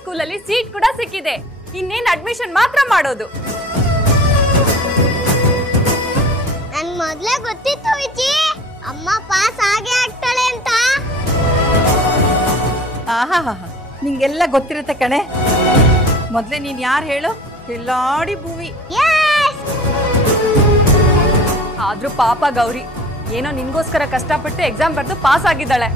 ಸ್ಕೂಲಲ್ಲಿ ಸೀಟ್ ಕೂಡ ಸಿಕ್ಕಿದೆ. ಇನ್ನೇನ್ ಅಡ್ಮಿಷನ್ ಮಾತ್ರ ಮಾಡೋದು. ನನ್ ಮೊದ್ಲೇ ಗೊತ್ತಿತ್ತು ವಿಜಿ, ಅಮ್ಮ ಪಾಸ್ ಆಗೇ ಆಗ್ತಾಳೆ ಅಂತ. ಆಹಾ, ನಿಂಗೆಲ್ಲ ಗೊತ್ತಿರುತ್ತೆ ಕಣೆ. ಮೊದ್ಲೇ ನೀನ್ ಯಾರು ಹೇಳು? ಕಿಲ್ಲಾಡಿ ಭೂವಿ. ಆದ್ರೂ ಪಾಪ ಗೌರಿ ಏನೋ ನಿನ್ಗೋಸ್ಕರ ಕಷ್ಟಪಟ್ಟು ಎಕ್ಸಾಮ್ ಬರೆದು ಪಾಸ್ ಆಗಿದ್ದಾಳೆ.